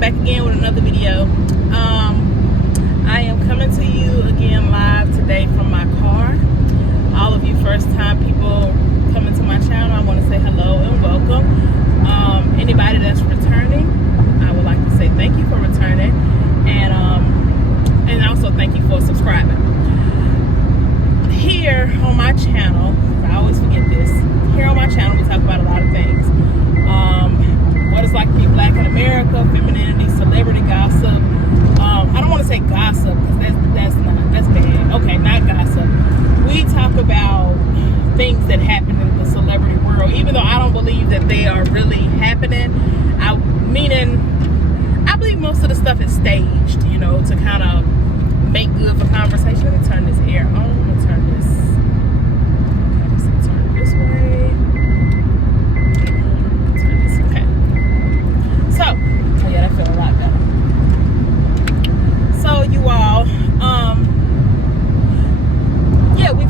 back again with another video. I am coming to you again live today from my car. All of you first time people coming to my channel, I want to say hello and welcome. Anybody that's returning, I would like to say thank you for returning, and also thank you for subscribing. Here on my channel, I always forget this, here on my channel we talk about a lot of things. What it's like to be black in America, femininity, celebrity gossip. I don't want to say gossip because that's bad. Okay, not gossip. We talk about things that happen in the celebrity world, even though I don't believe that they are really happening. I believe most of the stuff is staged, you know, to kind of make good for conversation. Let me turn this air on. I'm gonna turn this. Turn it this way. Turn this. Okay. So, oh yeah, that felt a lot better. So you all, yeah, we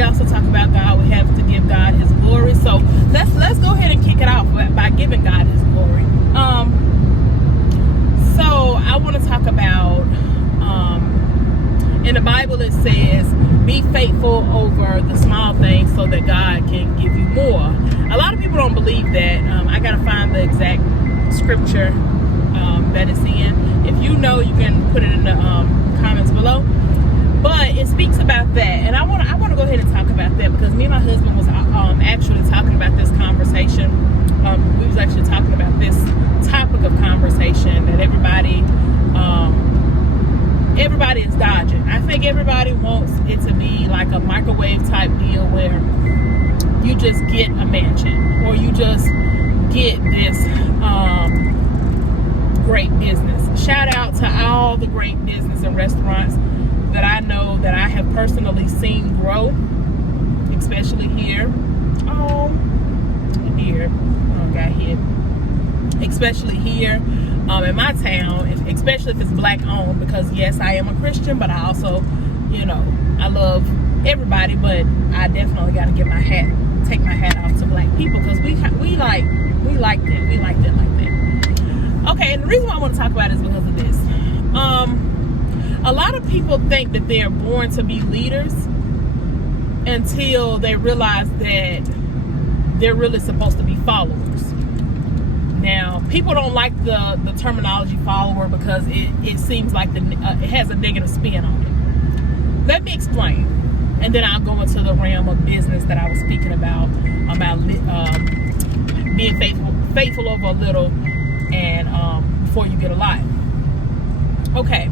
also talk about God. We have to give God His glory. So let's go ahead and kick it off by giving God His glory. So I want to talk about, in the Bible it says, be faithful over the small things so that God can give you more. A lot of people don't believe that. I got to find the exact scripture that it's in. If you know, you can put it in the comments below. But it speaks about that, and I want to go ahead and talk about that because me and my husband was actually talking about this conversation. We was actually talking about this topic of conversation that everybody is dodging. I think everybody wants it to be like a microwave type deal where you just get a mansion or you just get this great business. Shout out to all the great business and restaurants that I know that I have personally seen grow, especially here. Oh, dear. Oh, got hit. Especially here in my town, especially if it's black owned, because yes, I am a Christian, but I also, you know, I love everybody, but I definitely got to take my hat off to black people because we like that. We like that like that. Okay, and the reason why I want to talk about it is because of this. A lot of people think that they're born to be leaders until they realize that they're really supposed to be followers. Now, people don't like the terminology follower because it seems like it has a negative spin on it. Let me explain, and then I'll go into the realm of business that I was speaking about being faithful over a little, and before you get a lot. Okay.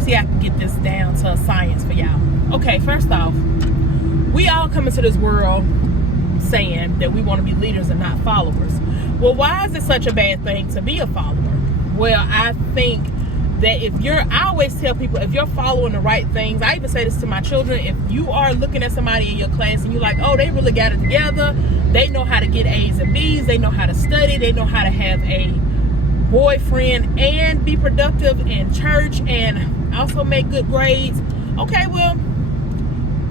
See, I can get this down to a science for y'all. Okay, first off, we all come into this world saying that we want to be leaders and not followers. Well, why is it such a bad thing to be a follower? Well, I think that I always tell people, if you're following the right things, I even say this to my children, if you are looking at somebody in your class and you're like, oh, they really got it together, they know how to get A's and B's, they know how to study, they know how to have a boyfriend and be productive in church and also make good grades. Okay, well,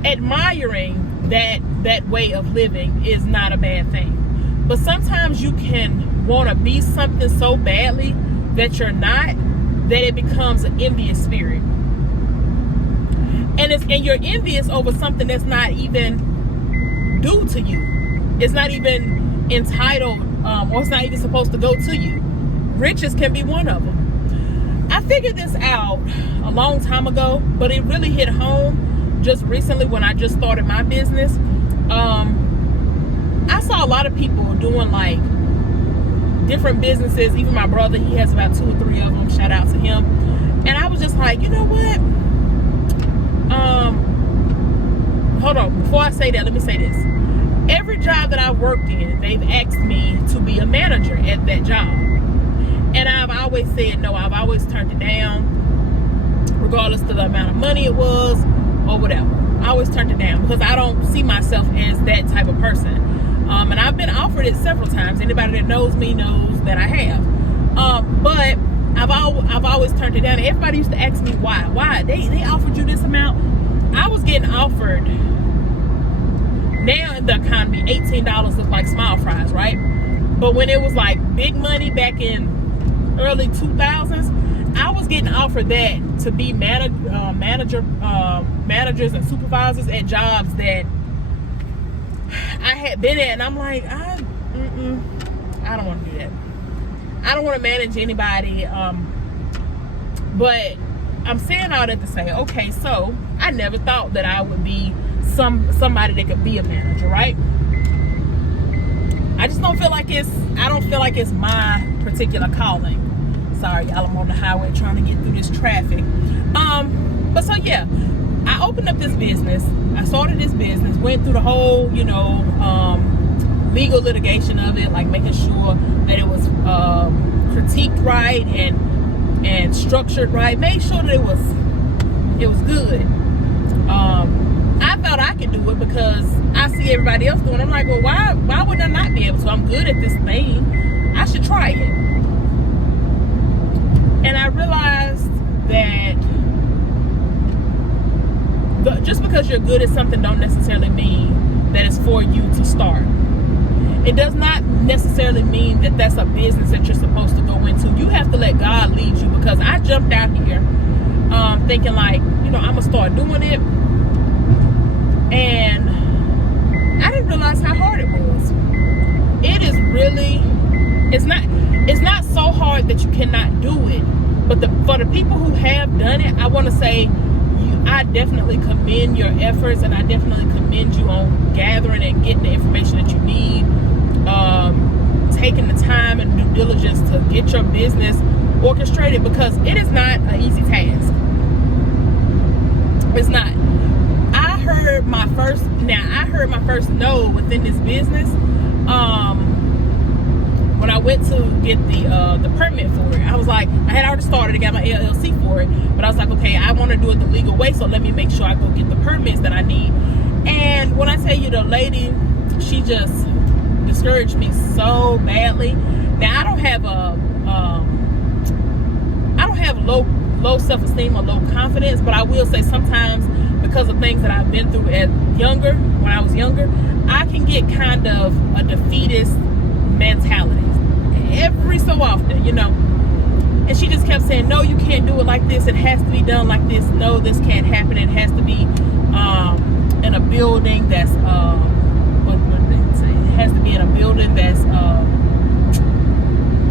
admiring that way of living is not a bad thing. But sometimes you can want to be something so badly that you're not, that it becomes an envious spirit. And you're envious over something that's not even due to you. It's not even entitled, or it's not even supposed to go to you. Riches can be one of them. I figured this out a long time ago, but it really hit home just recently when I just started my business. I saw a lot of people doing like different businesses. Even my brother, he has about 2 or 3 of them. Shout out to him. And I was just like, you know what? Hold on. Before I say that, let me say this. Every job that I've worked in, they've asked me to be a manager at that job. And I've always said no. I've always turned it down, regardless of the amount of money it was or whatever. I always turned it down because I don't see myself as that type of person. And I've been offered it several times. Anybody that knows me knows that I have. But I've always turned it down. And everybody used to ask me why. Why? They offered you this amount. I was getting offered, now in the economy, $18 look like small fries, right? But when it was like big money back in early 2000s, I was getting offered that to be managers and supervisors at jobs that I had been at, and I'm like, I don't want to do that. I don't want to manage anybody. But I'm saying all that to say, okay, so I never thought that I would be somebody that could be a manager, right? I just don't feel like it's my particular calling. Sorry, y'all, I'm on the highway trying to get through this traffic. But so yeah, I opened up this business. I started this business, went through the whole, legal litigation of it, like making sure that it was critiqued right and structured right, made sure that it was good. I thought I could do it because I see everybody else doing it. I'm like, well, why would I not be able to? I'm good at this thing. I should try it. And I realized that just because you're good at something don't necessarily mean that it's for you to start. It does not necessarily mean that that's a business that you're supposed to go into. You have to let God lead you, because I jumped out here thinking like, I'm going to start doing it. And I didn't realize how hard it was. It is really, it's not so hard that you cannot do it. But for the people who have done it, I want to say, I definitely commend your efforts, and I definitely commend you on gathering and getting the information that you need, taking the time and due diligence to get your business orchestrated, because it is not an easy task. It's not. I heard my first no within this business when I went to get the permit for it. I was like, I had already started to get my LLC for it, but I was like, okay, I want to do it the legal way, so let me make sure I go get the permits that I need. And when I tell you, the lady, she just discouraged me so badly. Now I don't have low self-esteem or low confidence, but I will say sometimes, because of things that I've been through when I was younger, I can get kind of a defeatist mentality every so often, And she just kept saying, no, you can't do it like this. It has to be done like this. No, this can't happen. It has to be in a building that's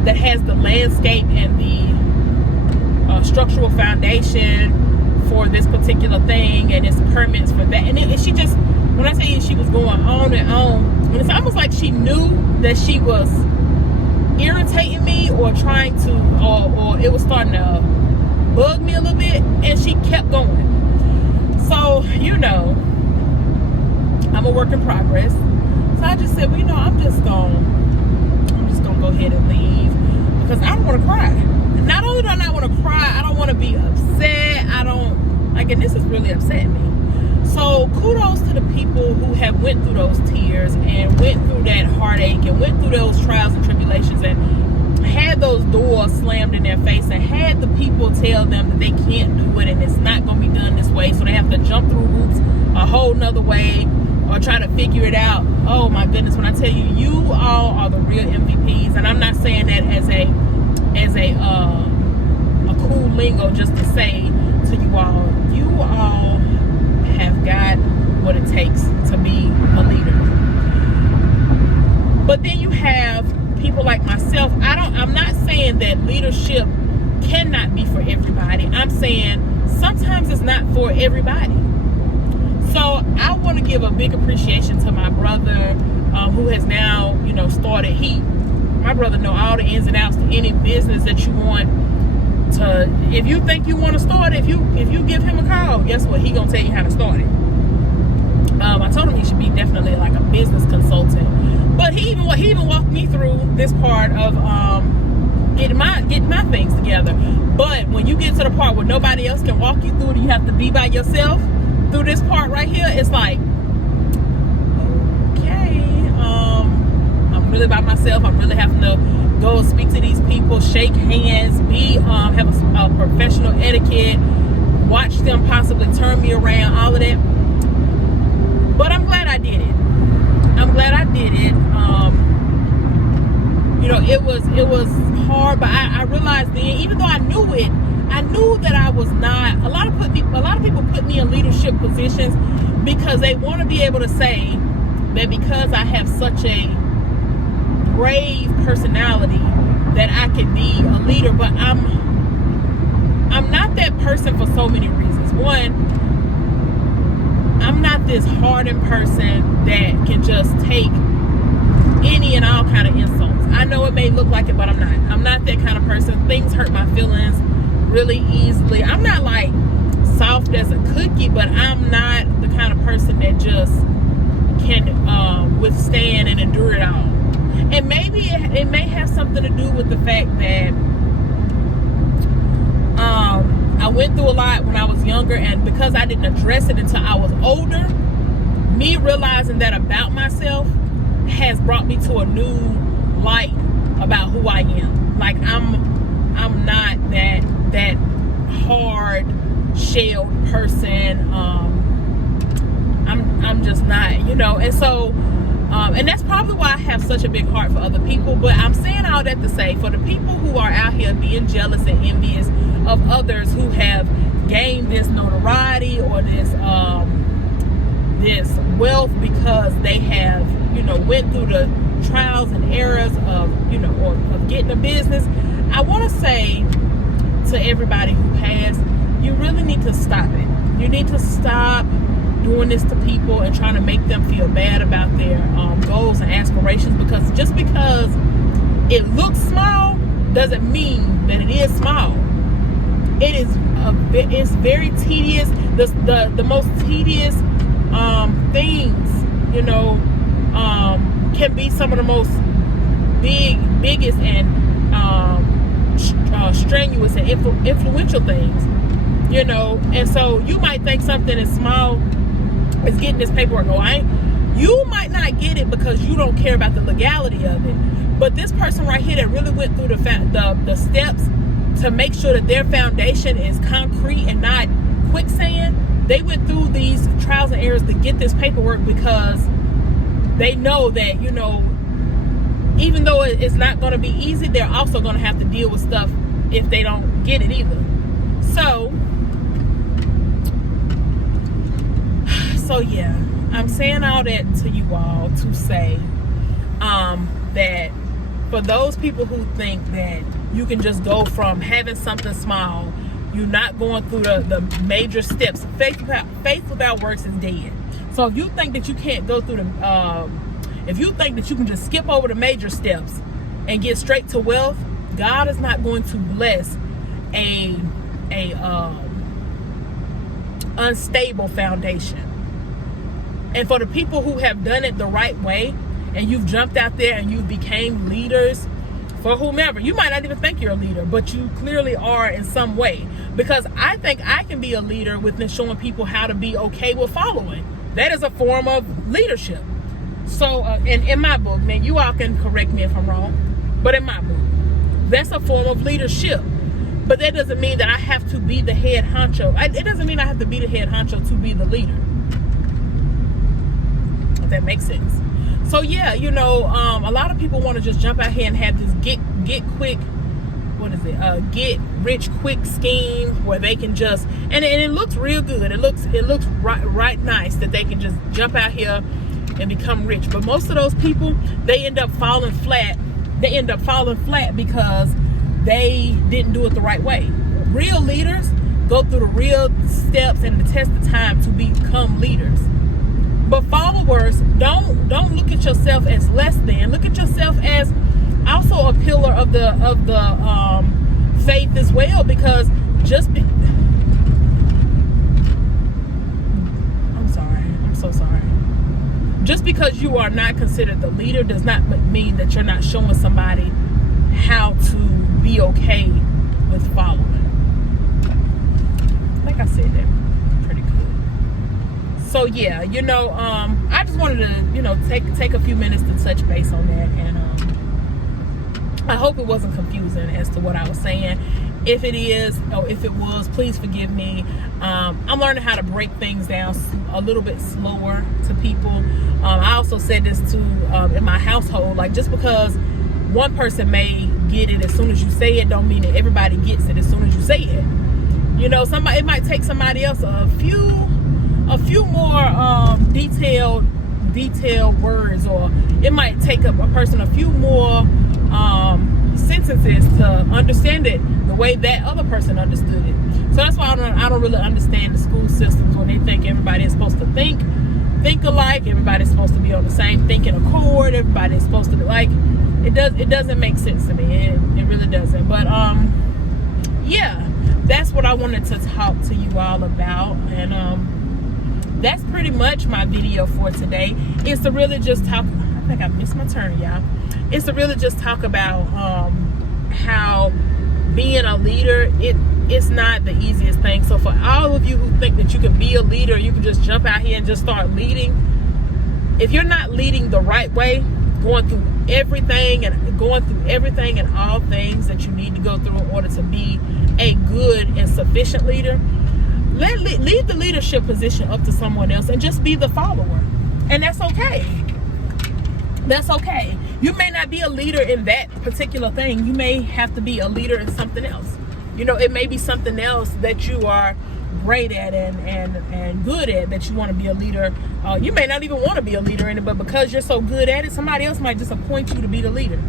that has the landscape and the structural foundation for this particular thing, and it's permits for that. And she just, when I tell you, she was going on and on, and it's almost like she knew that she was irritating me or trying to, or it was starting to bug me a little bit, and she kept going. So, I'm a work in progress. So I just said, well, I'm just gonna go ahead and leave, because I don't want to cry. Not only do I not want to cry, I don't want to be upset. And this is really upsetting me. So kudos to the people who have went through those tears and went through that heartache and went through those trials and tribulations and had those doors slammed in their face and had the people tell them that they can't do it and it's not going to be done this way, so they have to jump through hoops a whole nother way or try to figure it out. Oh my goodness, when I tell you, you all are the real MVPs. And I'm not saying that as a cool lingo just to say to you all have got what it takes to be a leader. But then you have people like myself. I'm not saying that leadership cannot be for everybody. I'm saying sometimes it's not for everybody. So I want to give a big appreciation to my brother who has now, started. My brother know all the ins and outs to any business that you want to. If you think you want to start it, if you give him a call, guess what? He gonna tell you how to start it. I told him he should be definitely like a business consultant. But he even walked me through this part of getting my things together. But when you get to the part where nobody else can walk you through it, you have to be by yourself through this part right here. It's like, okay, I'm really by myself. I'm really having to go speak to these people, shake hands, have a professional etiquette, watch them possibly turn me around, all of that. But I'm glad I did it. it was hard, but I realized then, even though I knew that I was not. A lot of people put me in leadership positions because they want to be able to say that because I have such a brave personality that I could be a leader. But I'm not that person for so many reasons. One, I'm not this hardened person that can just take any and all kind of insults. I know it may look like it, but I'm not. I'm not that kind of person. Things hurt my feelings really easily. I'm not like soft as a cookie, but I'm not the kind of person that just can withstand and endure it all. And maybe it may have something to do with the fact that I went through a lot when I was younger, and because I didn't address it until I was older, me realizing that about myself has brought me to a new light about who I am. Like I'm not that hard shelled person. I'm just not, and so and that's probably why I have such a big heart for other people. But I'm saying all that to say, for the people who are out here being jealous and envious of others who have gained this notoriety or this wealth because they have, went through the trials and errors of, or of getting a business, I want to say to everybody who has, you really need to stop it. You need to stop doing this to people and trying to make them feel bad about their goals and aspirations, because just because it looks small doesn't mean that it is small. It's very tedious. The most tedious things, can be some of the most biggest and strenuous and influential things, and so you might think something is small as getting this paperwork going. You might not get it because you don't care about the legality of it, but this person right here that really went through the steps to make sure that their foundation is concrete and not quicksand, they went through these trials and errors to get this paperwork because they know that, even though it's not going to be easy, they're also going to have to deal with stuff if they don't get it either. So yeah, I'm saying all that to you all to say that for those people who think that you can just go from having something small, you're not going through the major steps. Faith without works is dead. So if you think that you can't go through if you think that you can just skip over the major steps and get straight to wealth, God is not going to bless a unstable foundation. And for the people who have done it the right way, and you've jumped out there and you became leaders for whomever, you might not even think you're a leader, but you clearly are in some way. Because I think I can be a leader within showing people how to be okay with following. That is a form of leadership. So, in my book, man, you all can correct me if I'm wrong, but in my book, that's a form of leadership. But that doesn't mean that I have to be the head honcho. It doesn't mean I have to be the head honcho to be the leader. If that makes sense. So yeah, a lot of people want to just jump out here and have this get rich quick scheme where they can just, and it looks real good. It looks right nice that they can just jump out here and become rich. But most of those people, they end up falling flat. They end up falling flat because they didn't do it the right way. Real leaders go through the real steps and the test of time to become leaders. But followers, don't look at yourself as less than. Look at yourself as also a pillar of the faith as well, because I'm so sorry. Just because you are not considered the leader does not mean that you're not showing somebody how to be okay with following. I think I said that pretty good. So yeah, I just wanted to, take a few minutes to touch base on that, and I hope it wasn't confusing as to what I was saying. If it is, or if it was, please forgive me. I'm learning how to break things down a little bit slower to people. I also said this to in my household, like, just because one person may get it as soon as you say it, don't mean that everybody gets it as soon as you say it. You know, it might take somebody else a few more detailed words, or it might take a person a few more sentences to understand it the way that other person understood it. So that's why I don't really understand the school systems when they think everybody is supposed to think alike, everybody's supposed to be on the same thinking accord, everybody's supposed to be like, it doesn't make sense to me. It really doesn't. But yeah, that's what I wanted to talk to you all about, and that's pretty much my video for today. It's to really just talk. I think I missed my turn, y'all. It's to really just talk about how being a leader, it's not the easiest thing. So for all of you who think that you can be a leader, you can just jump out here and just start leading. If you're not leading the right way, going through everything and all things that you need to go through in order to be a good and sufficient leader, leave the leadership position up to someone else and just be the follower. And that's okay. That's okay. You may not be a leader in that particular thing. You may have to be a leader in something else. You know, it may be something else that you are great at and good at, that you want to be a leader. You may not even want to be a leader in it, but because you're so good at it, somebody else might just appoint you to be the leader.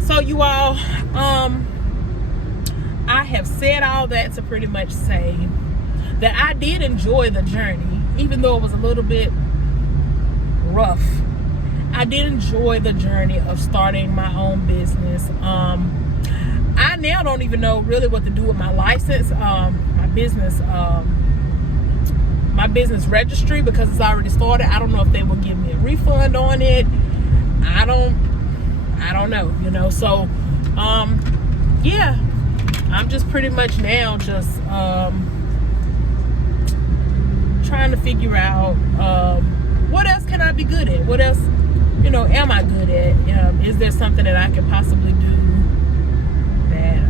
So you all, I have said all that to pretty much say that I did enjoy the journey, even though it was a little bit rough. I did enjoy the journey of starting my own business. I now don't even know really what to do with my license, my business registry, because it's already started. I don't know if they will give me a refund on it. I don't know, you know. So yeah, I'm just pretty much now just trying to figure out what else can I be good at? What else, you know, am I good at? Is there something that I could possibly do that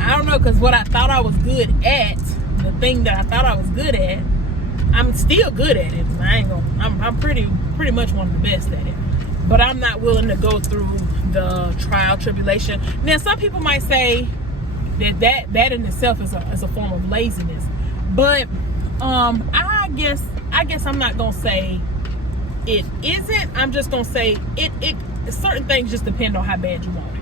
I don't know, because what I thought I was good at, the thing that I thought I was good at, I'm still good at it. I'm pretty much one of the best at it, but I'm not willing to go through the trial tribulation. Now some people might say that in itself is a form of laziness, but I guess I'm not gonna say it isn't. I'm just gonna say it certain things just depend on how bad you want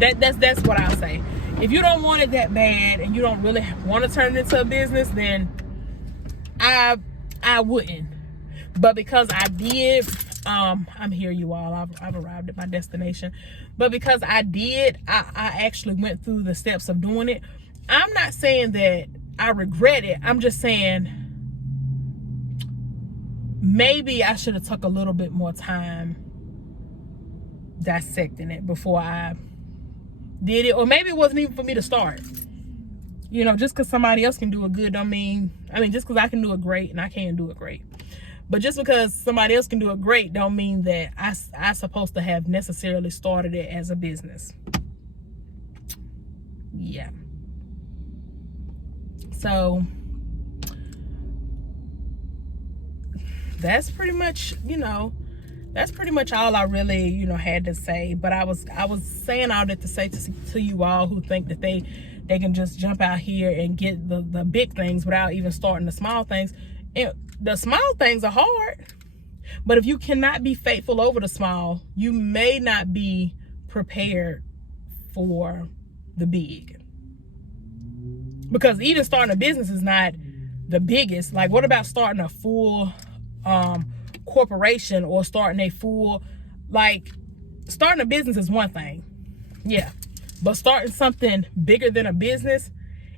it. That's what I'll say. If you don't want it that bad and you don't really want to turn it into a business, then I wouldn't. But because I did, I'm here, you all. I've arrived at my destination. But because I did, I actually went through the steps of doing it. I'm not saying that I regret it. I'm just saying maybe I should have took a little bit more time dissecting it before I did it. Or maybe it wasn't even for me to start. You know, just because somebody else can do it good don't mean, just because I can do it great and I can't do it great. But just because somebody else can do it great don't mean that I'm supposed to have necessarily started it as a business. Yeah. So that's pretty much, that's pretty much all I really, had to say. But I was saying all that to say to you all who think that they can just jump out here and get the big things without even starting the small things. And the small things are hard, but if you cannot be faithful over the small, you may not be prepared for the big. Because even starting a business is not the biggest. Like, what about starting a full corporation, or starting a full, starting a business is one thing. Yeah. But starting something bigger than a business,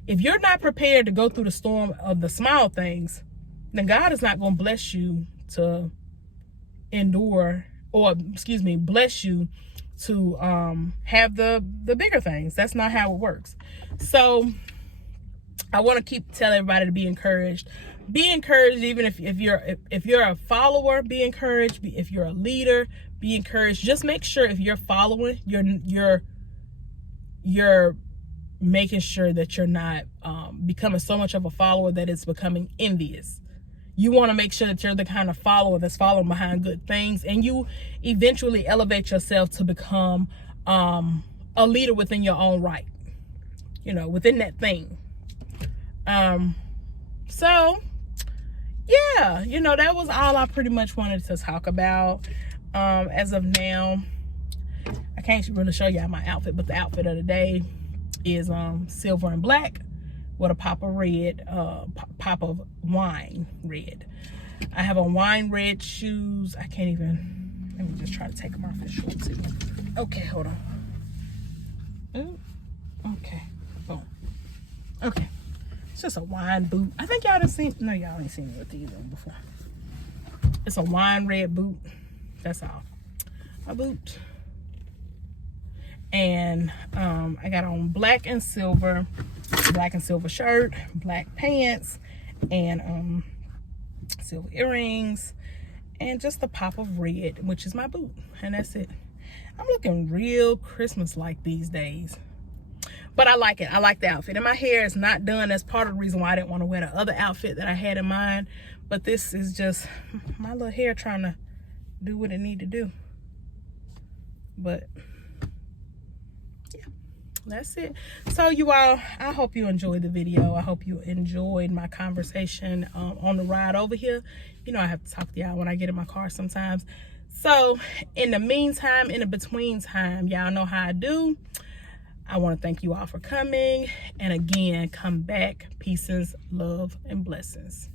if you're not prepared to go through the storm of the small things, then God is not going to bless you to endure, or bless you to have the bigger things. That's not how it works. So I want to keep telling everybody to be encouraged. Be encouraged, even if you're a follower, be encouraged. If you're a leader, be encouraged. Just make sure if you're following, you're making sure that you're not becoming so much of a follower that it's becoming envious. You want to make sure that you're the kind of follower that's following behind good things, and you eventually elevate yourself to become a leader within your own right, you know, within that thing. So yeah, you know, that was all I pretty much wanted to talk about. As of now, I can't really show y'all my outfit, but the outfit of the day is silver and black with a pop of red, pop of wine red. I have on wine red shoes. I can't even, let me just try to take them off and show it to you. Okay, hold on. Ooh, okay, boom. Okay, it's just a wine boot. I think y'all done seen, no, y'all ain't seen me with these on before. It's a wine red boot, that's all. My boot. And I got on black and silver shirt, black pants, and silver earrings, and just a pop of red, which is my boot, and that's it. I'm looking real Christmas-like these days, but I like it. I like the outfit, and my hair is not done. That's part of the reason why I didn't want to wear the other outfit that I had in mind, but this is just my little hair trying to do what it need to do. But that's it. So you all, I hope you enjoyed the video. I hope you enjoyed my conversation on the ride over here. You know, I have to talk to y'all when I get in my car sometimes. So in the meantime, in the between time, y'all know how I do. I want to thank you all for coming, and again, come back. Pieces, love, and blessings.